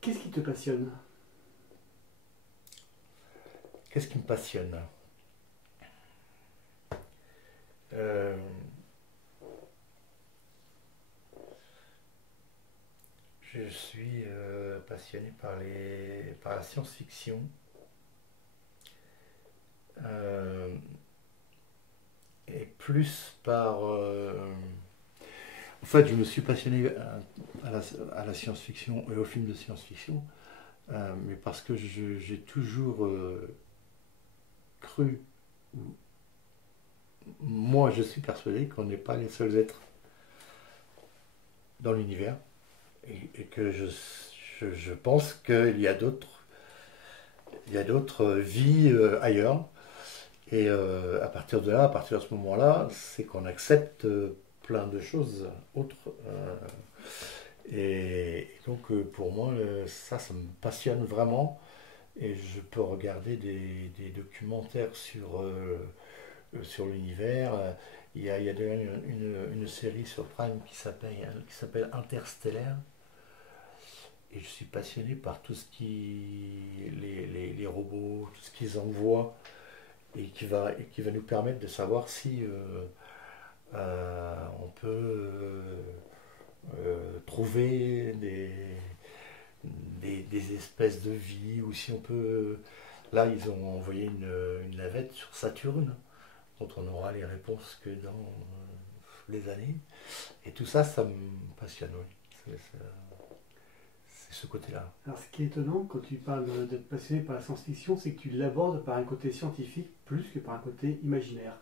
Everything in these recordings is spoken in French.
Qu'est-ce qui te passionne? Qu'est-ce qui me passionne? Euh, je suis passionné par la science-fiction. euh, et plus par... En fait, je me suis passionné à la science-fiction et aux films de science-fiction, mais parce que j'ai toujours cru, moi je suis persuadé qu'on n'est pas les seuls êtres dans l'univers, et que je pense qu'il y a d'autres vies ailleurs. Et à partir de là, à partir de ce moment-là, c'est qu'on accepte plein de choses autres. Et donc pour moi, ça me passionne vraiment. Et je peux regarder des documentaires sur l'univers. Il y a d'ailleurs une série sur Prime qui s'appelle Interstellaire. Et je suis passionné par tout ce les robots, tout ce qu'ils envoient, et qui va nous permettre de savoir si on peut trouver des espèces de vie, ou si on peut... Là, ils ont envoyé une navette sur Saturne, dont on aura les réponses que dans les années. Et tout ça, ça me passionne, oui. C'est ce côté-là. Alors, ce qui est étonnant quand tu parles d'être passionné par la science-fiction, c'est que tu l'abordes par un côté scientifique plus que par un côté imaginaire.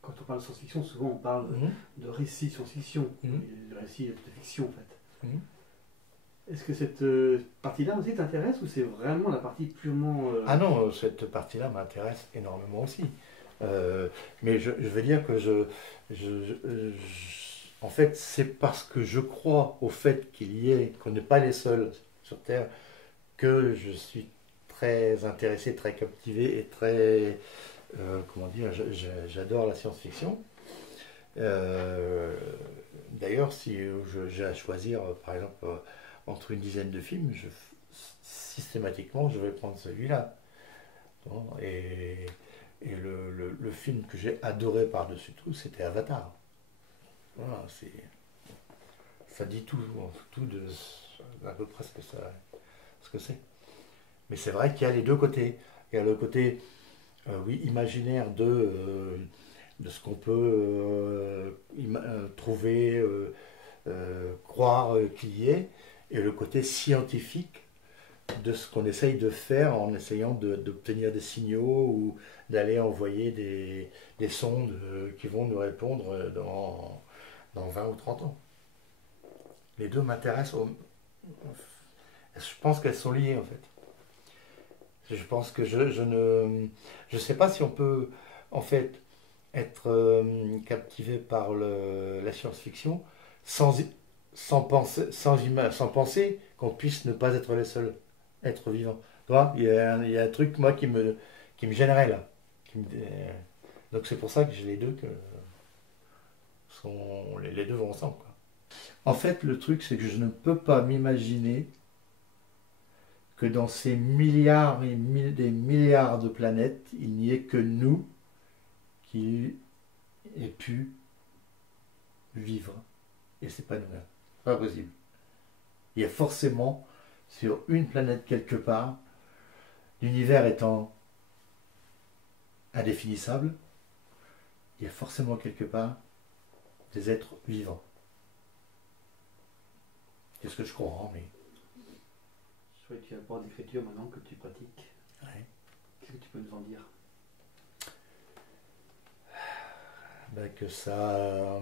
Quand on parle de science-fiction, souvent on parle Mhm. de récits de science-fiction, Mhm. de récits de fiction en fait. Mhm. Est-ce que cette partie-là aussi t'intéresse ou c'est vraiment la partie purement... Ah non, cette partie-là m'intéresse énormément aussi. Mais je veux dire que en fait, c'est parce que je crois au fait qu'on n'est pas les seuls sur Terre, que je suis très intéressé, très captivé et très, comment dire, j'adore la science-fiction. Euh, D'ailleurs, si j'ai à choisir, par exemple, entre une dizaine de films, systématiquement, je vais prendre celui-là. Bon, et le film que j'ai adoré par-dessus tout, c'était Avatar. Voilà, ça dit tout à peu près ce que c'est. Mais c'est vrai qu'il y a les deux côtés. Il y a le côté, oui, imaginaire de ce qu'on peut trouver, croire qu'il y est, et le côté scientifique de ce qu'on essaye de faire en essayant d'obtenir des signaux, ou d'aller envoyer des sondes qui vont nous répondre dans 20 ou 30 ans. Les deux m'intéressent. Je pense qu'elles sont liées en fait. Je pense que je sais pas si on peut en fait être captivé par la science-fiction sans, sans penser qu'on puisse ne pas être les seuls être vivants. Tu vois, il y a un truc moi qui me gênerait là. Donc c'est pour ça que j'ai les deux les deux vont ensemble, quoi. En fait, le truc, c'est que je ne peux pas m'imaginer que dans ces milliards et des milliards de planètes, il n'y ait que nous qui aient pu vivre et s'épanouir. Pas possible. Il y a forcément, sur une planète quelque part, l'univers étant indéfinissable, il y a forcément quelque part des êtres vivants. C'est ce que je crois, mais... Je crois que tu abordes l'écriture maintenant que tu pratiques. Ouais. Qu'est-ce que tu peux nous en dire? Ben, que ça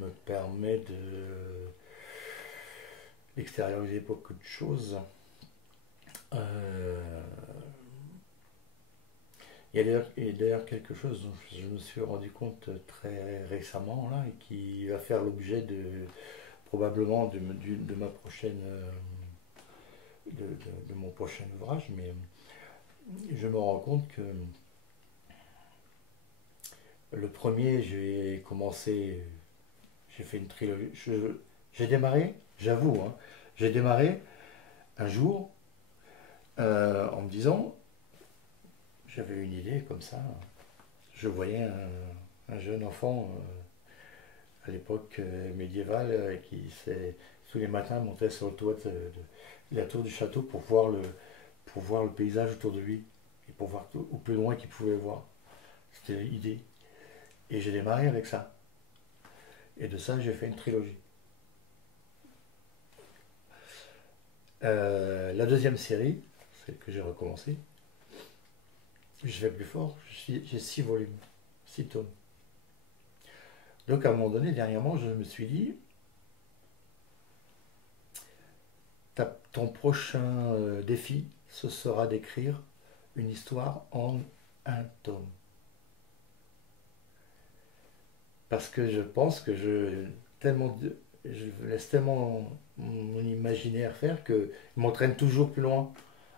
me permet d'extérioriser beaucoup de choses. Il y a d'ailleurs quelque chose dont je me suis rendu compte très récemment là, et qui va faire l'objet probablement de ma prochaine de mon prochain ouvrage, mais je me rends compte que le premier, j'ai fait une trilogie. J'ai démarré, j'avoue, hein, j'ai démarré un jour, en me disant, j'avais une idée comme ça, je voyais un jeune enfant à l'époque médiévale qui tous les matins montait sur le toit de la tour du château pour voir le paysage autour de lui et pour voir au plus loin qu'il pouvait voir. C'était l'idée. Et j'ai démarré avec ça. Et de ça, j'ai fait une trilogie. La deuxième série, celle que j'ai recommencée, je fais plus fort, j'ai 6 volumes, 6 tomes. Donc à un moment donné, dernièrement, je me suis dit, ton prochain défi, ce sera d'écrire une histoire en un tome. Parce que je pense que je laisse tellement mon imaginaire faire que il m'entraîne toujours plus loin.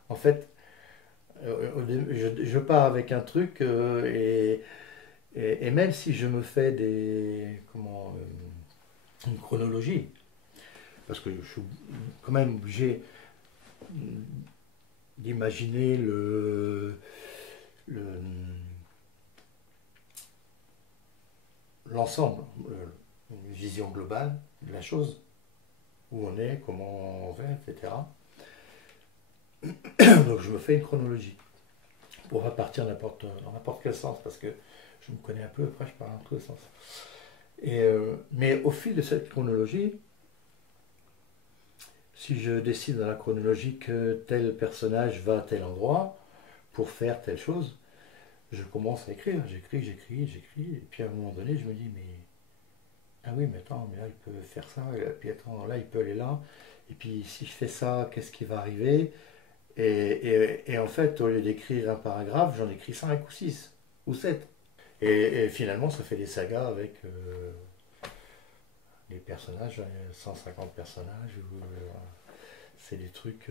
En fait, je pars avec un truc et même si je me fais une chronologie, parce que je suis quand même obligé d'imaginer l'ensemble, une vision globale de la chose, où on est, comment on fait, etc. Donc je me fais une chronologie pour pas partir dans n'importe quel sens, parce que je me connais un peu, après je pars dans tous les sens. Mais au fil de cette chronologie, si je décide dans la chronologie que tel personnage va à tel endroit pour faire telle chose, je commence à écrire, j'écris, et puis à un moment donné, je me dis, mais ah oui, mais attends, mais là il peut faire ça, et puis attends, là il peut aller là, et puis si je fais ça, qu'est-ce qui va arriver? Et en fait, au lieu d'écrire un paragraphe, j'en écris 5 ou 6 ou 7. Et finalement, ça fait des sagas avec des personnages, 150 personnages, c'est des trucs.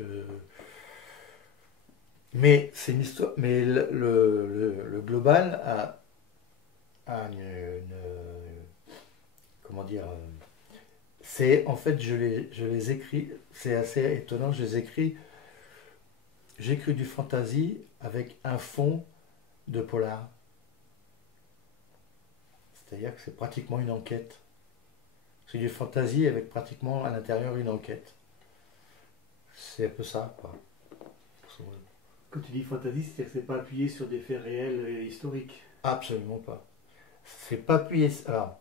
Mais c'est une histoire. Mais le global a comment dire. C'est en fait, je les écris. C'est assez étonnant. Je les écris. J'écris du fantasy avec un fond de polar. C'est-à-dire que c'est pratiquement une enquête. C'est du fantasy avec pratiquement à l'intérieur une enquête. C'est un peu ça, quoi. Quand tu dis fantasy, c'est-à-dire que c'est pas appuyé sur des faits réels et historiques. Absolument pas. C'est pas appuyé. Alors,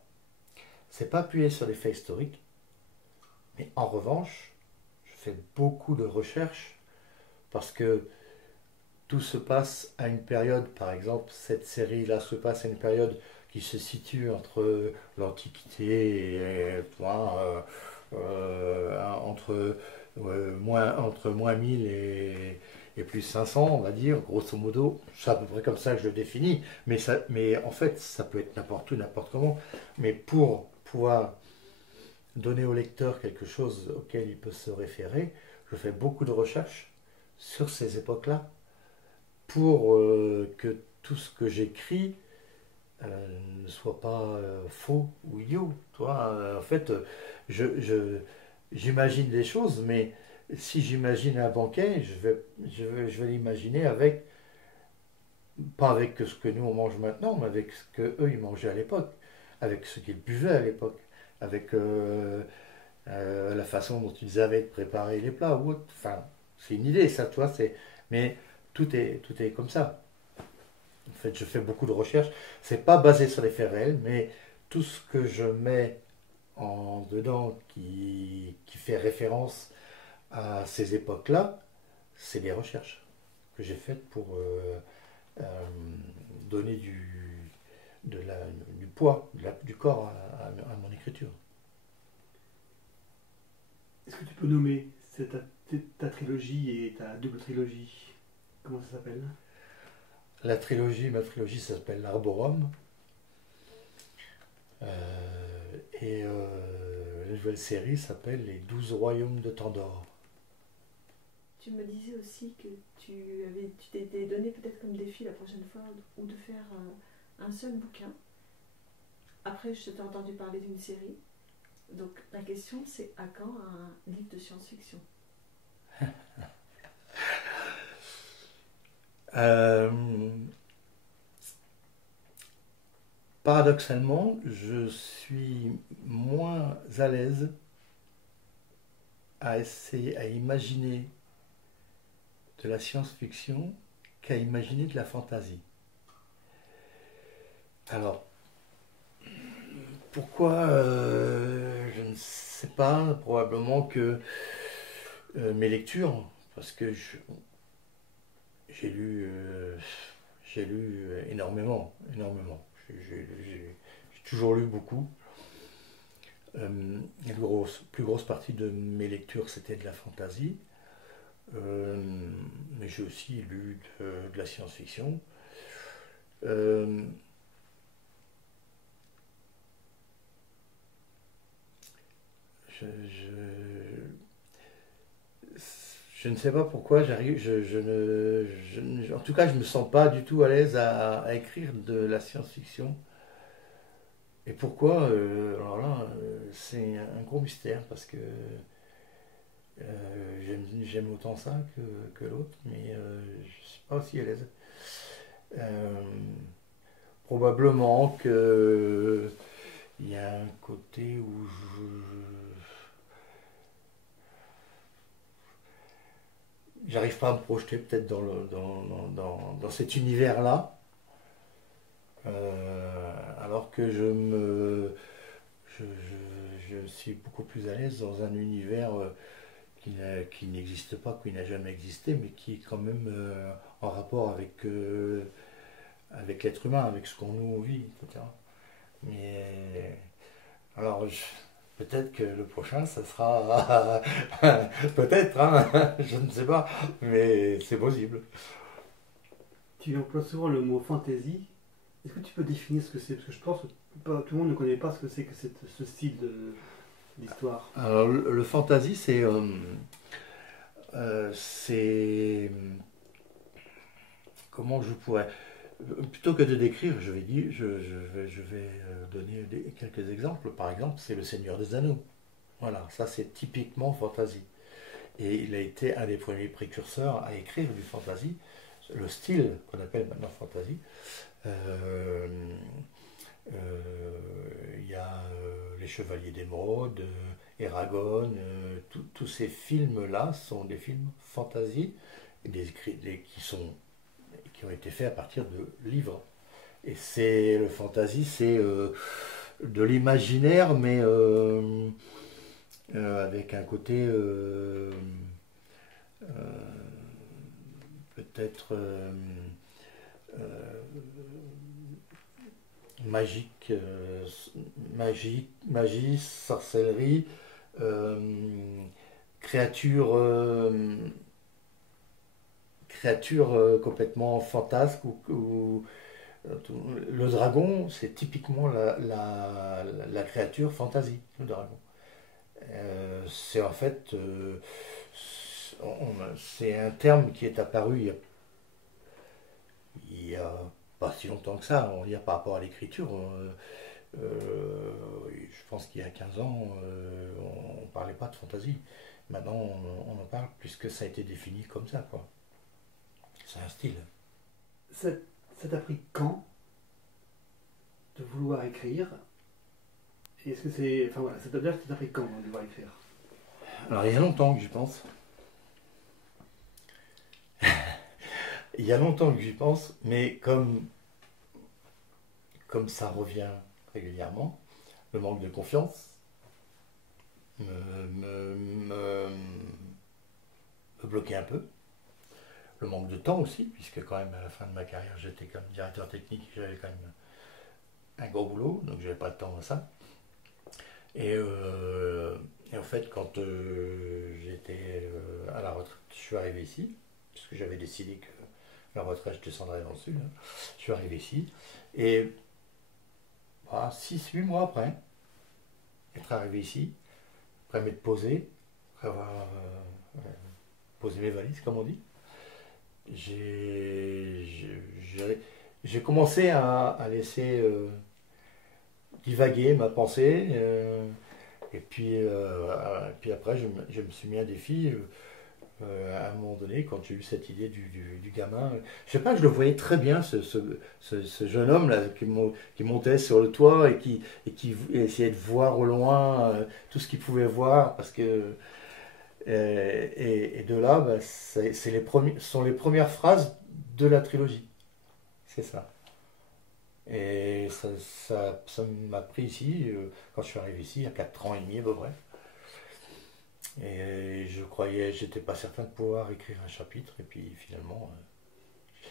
c'est pas appuyé sur des faits historiques, mais en revanche, je fais beaucoup de recherches parce que tout se passe à une période, par exemple, cette série-là se passe à une période qui se situe entre l'Antiquité et entre moins 1000 et plus 500, on va dire, grosso modo. C'est à peu près comme ça que je le définis. Mais en fait, ça peut être n'importe où, n'importe comment. Mais pour pouvoir donner au lecteur quelque chose auquel il peut se référer, je fais beaucoup de recherches sur ces époques-là pour que tout ce que j'écris ne soit pas faux ou idiot. Toi, en fait, j'imagine des choses, mais si j'imagine un banquet, je vais l'imaginer avec, pas avec ce que nous on mange maintenant, mais avec ce que eux ils mangeaient à l'époque, avec ce qu'ils buvaient à l'époque, avec la façon dont ils avaient de préparer les plats ou autre. Enfin, c'est une idée, ça, toi, mais tout est comme ça. En fait, je fais beaucoup de recherches. C'est pas basé sur les faits réels, mais tout ce que je mets en dedans qui fait référence à ces époques-là, c'est des recherches que j'ai faites pour euh, donner du poids, du corps à mon écriture. Est-ce que tu peux nommer ta trilogie et ta double trilogie? Comment ça s'appelle? Ma trilogie s'appelle l'Arborum. La nouvelle série s'appelle Les 12 royaumes de Tandor. Tu me disais aussi que tu t'étais donné peut-être comme défi la prochaine fois ou de faire un seul bouquin. Après, je t'ai entendu parler d'une série. Donc la question c'est à quand un livre de science-fiction? Euh, Paradoxalement, je suis moins à l'aise à essayer, à imaginer de la science-fiction qu'à imaginer de la fantasy. Alors, pourquoi je ne sais pas, probablement que mes lectures, parce que j'ai lu, énormément, énormément. J'ai toujours lu beaucoup. La plus grosse partie de mes lectures, c'était de la fantasy. Mais j'ai aussi lu de la science-fiction. Euh, je, je ne sais pas pourquoi j'arrive. En tout cas, je ne me sens pas du tout à l'aise à écrire de la science-fiction. Et pourquoi alors là, c'est un gros mystère parce que j'aime autant ça que l'autre, mais je ne suis pas aussi à l'aise. Euh, Probablement que il y a un côté où j'arrive pas à me projeter peut-être dans cet univers-là, alors que je, je suis beaucoup plus à l'aise dans un univers qui n'existe pas, qui n'a jamais existé, mais qui est quand même en rapport avec l'être humain, avec ce qu'on nous vit, etc. Mais alors, peut-être que le prochain, ça sera peut-être, hein, je ne sais pas, mais c'est possible. Tu emploies souvent le mot fantasy. Est-ce que tu peux définir ce que c'est? Parce que je pense que tout le monde ne connaît pas ce que c'est que ce style d'histoire. Alors, le fantasy, c'est comment je pourrais, plutôt que de décrire, je vais donner quelques exemples. Par exemple, c'est le Seigneur des Anneaux. Voilà, ça c'est typiquement fantasy. Et il a été un des premiers précurseurs à écrire du fantasy, le style qu'on appelle maintenant fantasy. Euh, Il y a Les Chevaliers d'Émeraude, Eragon, tous ces films-là sont des films fantasy qui ont été faits à partir de livres. Et c'est le fantasy, c'est de l'imaginaire, mais avec un côté euh, peut-être euh, magique, magie, sorcellerie, créatures, complètement fantasques le dragon, c'est typiquement la créature fantasy, le dragon. C'est en fait, c'est un terme qui est apparu il y a pas si longtemps que ça, on va dire par rapport à l'écriture. Je pense qu'il y a 15 ans, on ne parlait pas de fantasy. Maintenant, on en parle puisque ça a été défini comme ça, quoi. C'est un style. Ça t'a pris quand de vouloir écrire? Et est-ce que c'est. Enfin voilà, ça t'a pris quand de vouloir écrire? Alors, il y a longtemps que j'y pense. Il y a longtemps que j'y pense, mais comme ça revient régulièrement, le manque de confiance me bloquait un peu. Le manque de temps aussi, puisque quand même à la fin de ma carrière, j'étais comme directeur technique, j'avais quand même un gros boulot, donc j'avais pas de temps à ça. Et en fait, quand j'étais à la retraite, je suis arrivé ici, parce que j'avais décidé que la retraite, je descendrais dans le sud. Hein. Je suis arrivé ici, et 6-8 mois après être arrivé ici, après m'être posé, après avoir posé mes valises, comme on dit, j'ai commencé à laisser divaguer ma pensée. Et puis après, je me suis mis un défi. à un moment donné, quand j'ai eu cette idée du gamin, je sais pas, je le voyais très bien, ce jeune homme là qui montait sur le toit et qui essayait de voir au loin tout ce qu'il pouvait voir, parce que et de là, bah, ce sont les premières phrases de la trilogie, c'est ça. Et ça m'a pris ici, quand je suis arrivé ici, il y a 4 ans et demi à peu près. Et je croyais, j'étais pas certain de pouvoir écrire un chapitre, et puis finalement,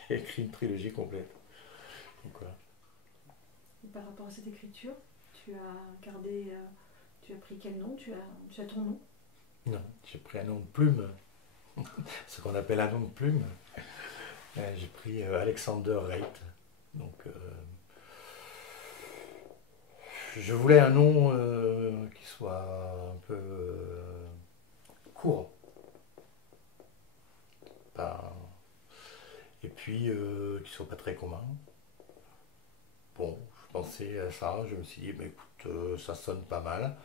j'ai écrit une trilogie complète. Donc, voilà. Et par rapport à cette écriture, tu as gardé, tu as pris quel nom, tu as ton nom? Non, j'ai pris un nom de plume, ce qu'on appelle un nom de plume. J'ai pris Alexander Reit. Donc, je voulais un nom qui soit un peu court. Pas- Et puis, qui soit pas très commun. Bon, je pensais à ça, je me suis dit, mais écoute, ça sonne pas mal.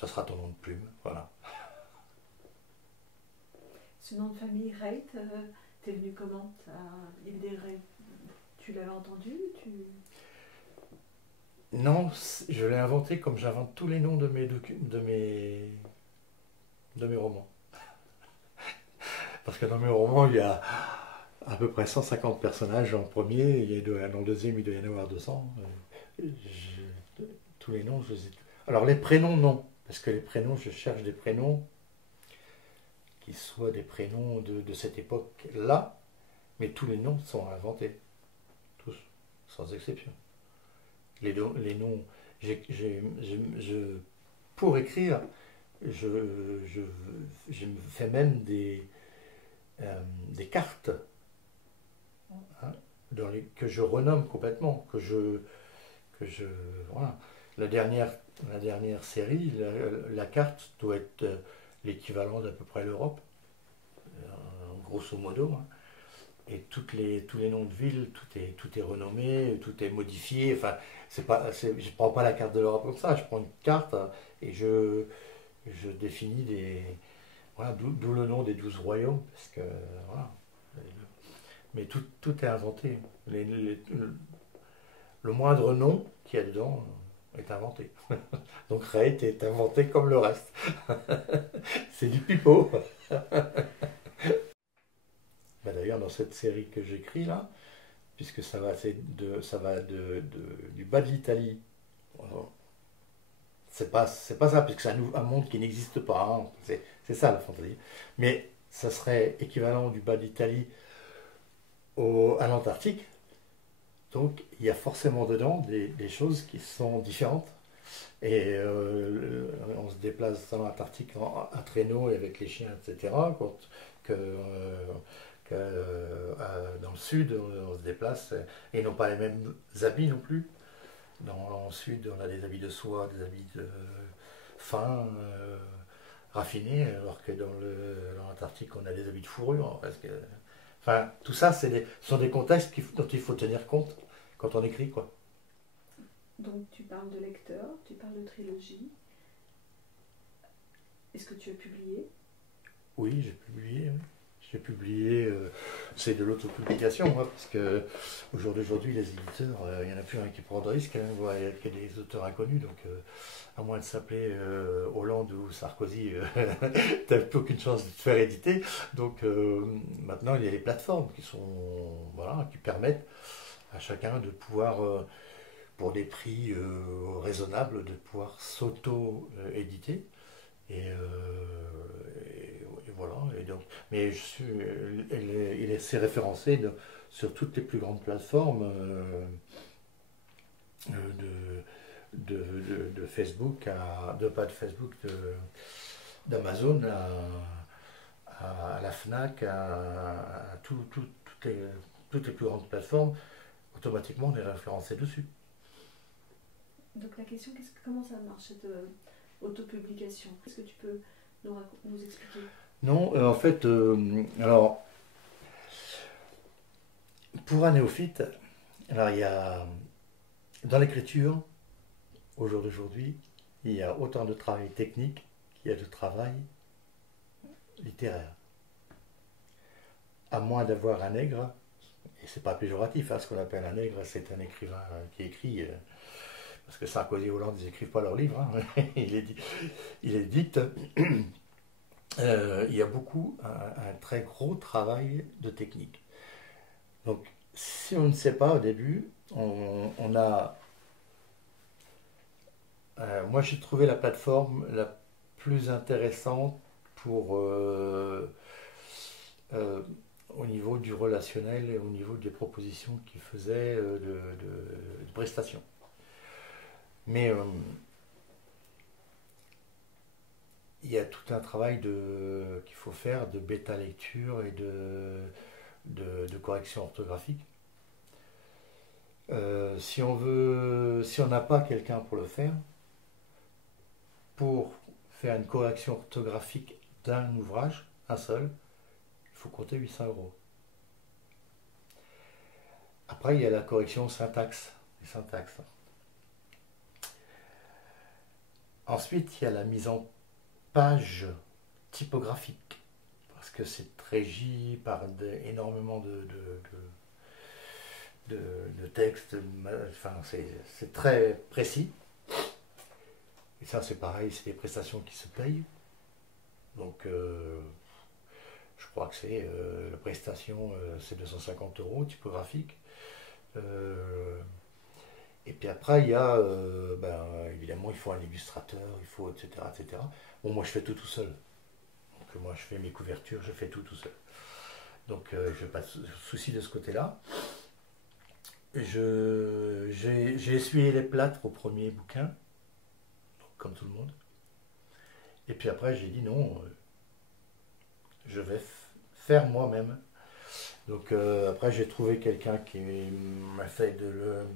Ça sera ton nom de plume, voilà. Ce nom de famille Reit, t'es venu comment? L'idée Reit, tu l'avais entendu? Non, je l'ai inventé comme j'invente tous les noms de mes romans. Parce que dans mes romans, il y a à peu près 150 personnages en premier, dans le deuxième, il doit y en avoir 200. Tous les noms, je les ai. Alors les prénoms, non. Parce que les prénoms, je cherche des prénoms qui soient des prénoms de cette époque-là, mais tous les noms sont inventés. Tous, sans exception. Les noms, pour écrire, je me fais même des cartes, hein, que je renomme complètement, voilà. La dernière série, la carte doit être l'équivalent d'à peu près l'Europe, grosso modo, hein. Et tous les noms de villes, tout est renommé, tout est modifié. Enfin, je ne prends pas la carte de l'Europe comme ça, je prends une carte, hein, et je définis voilà, d'où le nom des 12 royaumes, parce que voilà. Mais tout est inventé. Le moindre nom qu'il y a dedans est inventé. Donc Reit est inventé comme le reste. C'est du pipeau. Bah, d'ailleurs, dans cette série que j'écris là, puisque du bas de l'Italie. C'est pas ça, puisque c'est un monde qui n'existe pas, hein. C'est ça la fantaisie. Mais ça serait équivalent du bas de l'Italie à l'Antarctique. Donc il y a forcément dedans des choses qui sont différentes. Et on se déplace dans l'Antarctique à traîneau et avec les chiens, etc. Dans le sud, on se déplace et n'ont pas les mêmes habits non plus. Dans le sud, on a des habits de soie, des habits fins, raffinés, alors que dans l'Antarctique, on a des habits de fourrure. Enfin, tout ça, ce sont des contextes dont il faut tenir compte quand on écrit, quoi. Donc tu parles de lecteur, tu parles de trilogie. Est-ce que tu as publié? Oui, j'ai publié. Oui. J'ai publié, c'est de l'autopublication, hein, parce que au jour d'aujourd'hui, les éditeurs, il n'y en a plus un qui prend de risque, hein, il y a des auteurs inconnus, donc à moins de s'appeler Hollande ou Sarkozy, tu n'as plus aucune chance de te faire éditer. Donc maintenant, il y a les plateformes voilà, qui permettent à chacun de pouvoir, pour des prix raisonnables, de pouvoir s'auto-éditer. Et voilà. Et donc, mais c'est référencé sur toutes les plus grandes plateformes de Facebook, pas de Facebook, d'Amazon à la FNAC, à toutes les plus grandes plateformes. Automatiquement, on est référencé dessus. Donc la question, comment ça marche cette autopublication? Est-ce que tu peux nous expliquer? Non, en fait, alors, pour un néophyte, alors il y a, dans l'écriture, au jour d'aujourd'hui, il y a autant de travail technique qu'il y a de travail littéraire. À moins d'avoir un nègre, et c'est pas péjoratif, hein, ce qu'on appelle un nègre, c'est un écrivain qui écrit, parce que Sarkozy et Hollande, ils n'écrivent pas leurs livres, hein, il édite. Il y a beaucoup, un très gros travail de technique. Donc, si on ne sait pas au début, on a... moi, j'ai trouvé la plateforme la plus intéressante pour, au niveau du relationnel et au niveau des propositions qu'il faisait de prestations. Mais il y a tout un travail qu'il faut faire de bêta lecture et de correction orthographique. Si on n'a pas quelqu'un pour le faire, pour faire une correction orthographique d'un ouvrage, un seul, il faut compter 800 euros. Après, il y a la correction syntaxe. Ensuite, il y a la mise en page typographique, parce que c'est régi par énormément de textes, enfin, c'est très précis. Et ça, c'est pareil, c'est des prestations qui se payent. Donc, je crois que la prestation, c'est 250 euros typographique. Et puis après, il y a, évidemment, il faut un illustrateur, il faut, etc., etc. Bon, moi, je fais tout seul. Donc, moi, je fais mes couvertures, je fais tout seul. Donc, je n'ai pas de souci de ce côté-là. J'ai essuyé les plâtres au premier bouquin, comme tout le monde. Et puis après, j'ai dit non, je vais faire moi-même. Donc après, j'ai trouvé quelqu'un qui m'a fait de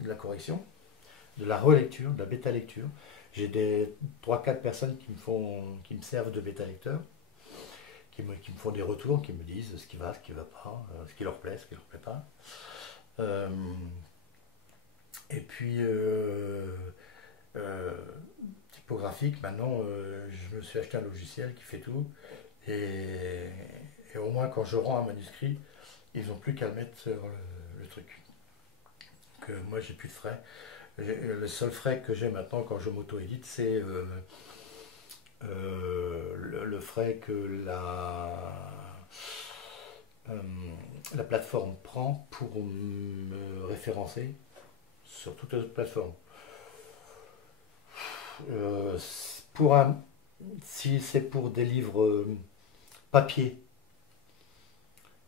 la correction, de la relecture, de la bêta-lecture. J'ai 3-4 personnes qui me servent de bêta-lecteur, qui me font des retours, qui me disent ce qui va pas, ce qui leur plaît, ce qui leur plaît pas. Et puis, typographique, maintenant, je me suis acheté un logiciel qui fait tout. Et au moins, quand je rends un manuscrit, ils n'ont plus qu'à le mettre sur le truc. Donc, moi, j'ai plus de frais. Le seul frais que j'ai maintenant quand je m'auto-édite, c'est le frais que la plateforme prend pour me référencer sur toutes les autres plateformes. Si c'est pour des livres papier,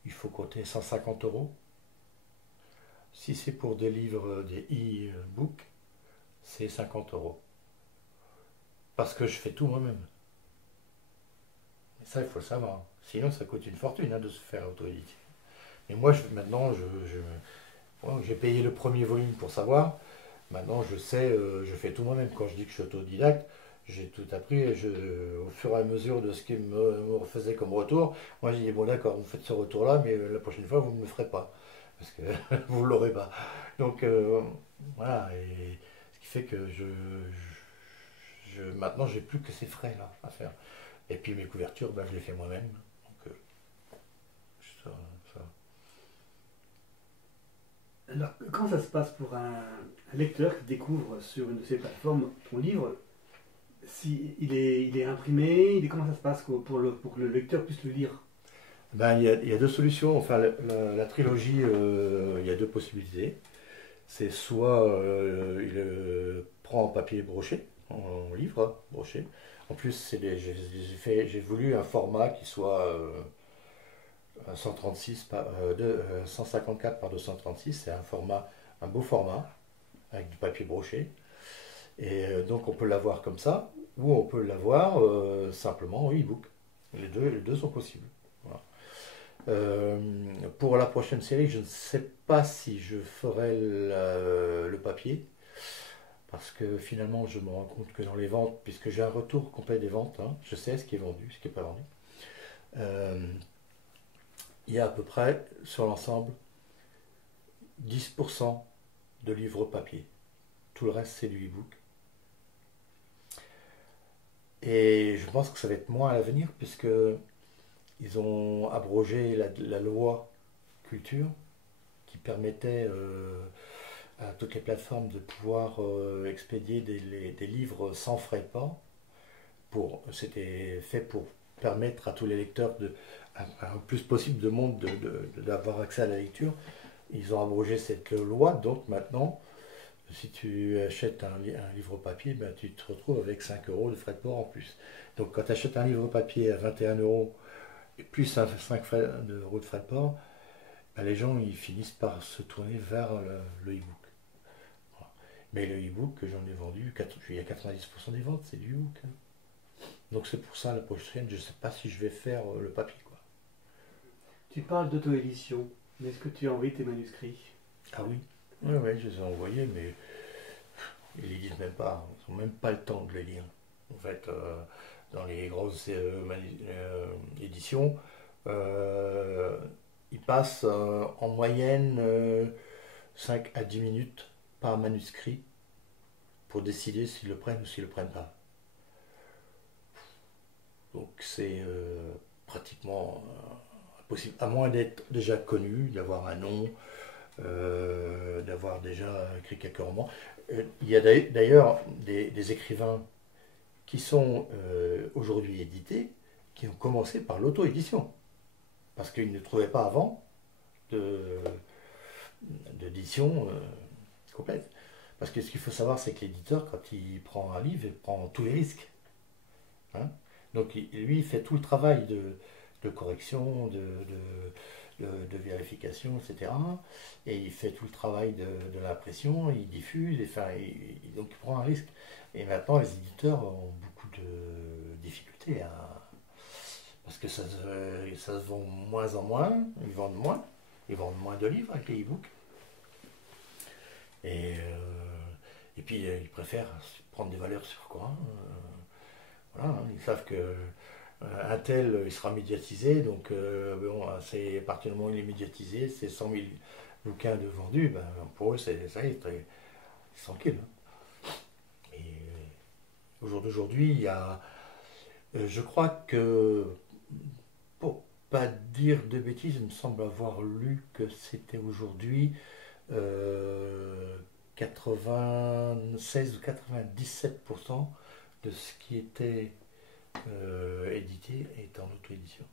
il faut compter 150 euros. Si c'est pour des livres, des e-books, c'est 50 euros. Parce que je fais tout moi-même. Et ça, il faut le savoir. Sinon, ça coûte une fortune de se faire auto-éditer. Et moi, maintenant, j'ai payé le premier volume pour savoir. Maintenant, je sais, je fais tout moi-même. Quand je dis que je suis autodidacte, j'ai tout appris. Et au fur et à mesure de ce qu'il me faisait comme retour, moi, j'ai dit, bon d'accord, vous faites ce retour-là, mais la prochaine fois, vous ne me le ferez pas. Parce que vous ne l'aurez pas. Donc, voilà. Et ce qui fait que maintenant, j'ai plus que ces frais-là à faire. Et puis, mes couvertures, je les fais moi-même. Donc, ça. Alors, quand ça se passe pour un lecteur qui découvre sur une de ces plateformes ton livre, si il est imprimé, comment ça se passe pour que le lecteur puisse le lire? Il y a deux solutions. Enfin, la trilogie, il y a deux possibilités. C'est soit il prend en papier broché, en livre broché. En plus, j'ai voulu un format qui soit 154 par 236. C'est un beau format avec du papier broché. Et donc on peut l'avoir comme ça, ou on peut l'avoir simplement en e-book. Les deux sont possibles. Voilà. Pour la prochaine série, je ne sais pas si je ferai le papier, parce que finalement je me rends compte que dans les ventes, puisque j'ai un retour complet des ventes, je sais ce qui est vendu, ce qui n'est pas vendu, il y a à peu près sur l'ensemble 10% de livres papier. Tout le reste c'est du e-book. Et je pense que ça va être moins à l'avenir, puisque ils ont abrogé la loi culture qui permettait à toutes les plateformes de pouvoir expédier des livres sans frais de port. C'était fait pour permettre à tous les lecteurs, à un plus possible de monde, d'avoir accès à la lecture. Ils ont abrogé cette loi, donc maintenant, si tu achètes un livre papier, ben, tu te retrouves avec 5 euros de frais de port en plus. Donc quand tu achètes un livre papier à 21 euros, et plus 5 euros de frais de port, ben, les gens ils finissent par se tourner vers le e-book. Voilà. Mais le e-book que j'en ai vendu, il y a 90% des ventes, c'est du e-book. Hein. Donc c'est pour ça, la prochaine, je ne sais pas si je vais faire le papier. Quoi. Tu parles d'auto-édition, mais est-ce que tu envoies tes manuscrits? Ah oui, oui, je les ai envoyés, mais ils les lisent même pas. Ils n'ont même pas le temps de les lire. En fait, dans les grosses éditions, ils passent en moyenne 5 à 10 minutes par manuscrit pour décider s'ils le prennent ou s'ils ne le prennent pas. Donc c'est pratiquement impossible, à moins d'être déjà connu, d'avoir un nom, d'avoir déjà écrit quelques romans. Il y a d'ailleurs des écrivains qui sont aujourd'hui édités, qui ont commencé par l'auto-édition, parce qu'ils ne trouvaient pas avant d'édition complète. Parce que ce qu'il faut savoir, c'est que l'éditeur, quand il prend un livre, il prend tous les risques. Hein. Donc lui, il fait tout le travail de correction, de vérification, etc. Et il fait tout le travail de l'impression, il diffuse, donc il prend un risque. Et maintenant, les éditeurs ont beaucoup de difficultés parce que ça se vend moins en moins, ils vendent moins de livres avec les e-books. Et puis ils préfèrent prendre des valeurs sur quoi. Voilà, hein, ils savent que un tel, il sera médiatisé, donc bon, à partir du moment où il est médiatisé, c'est 100 000 bouquins de vendus, ben, pour eux, ça y est, c'est tranquille. Hein. Et au jour d'aujourd'hui, il y a, je crois que, pour pas dire de bêtises, il me semble avoir lu que c'était aujourd'hui 96 ou 97% de ce qui était édité est en auto-édition.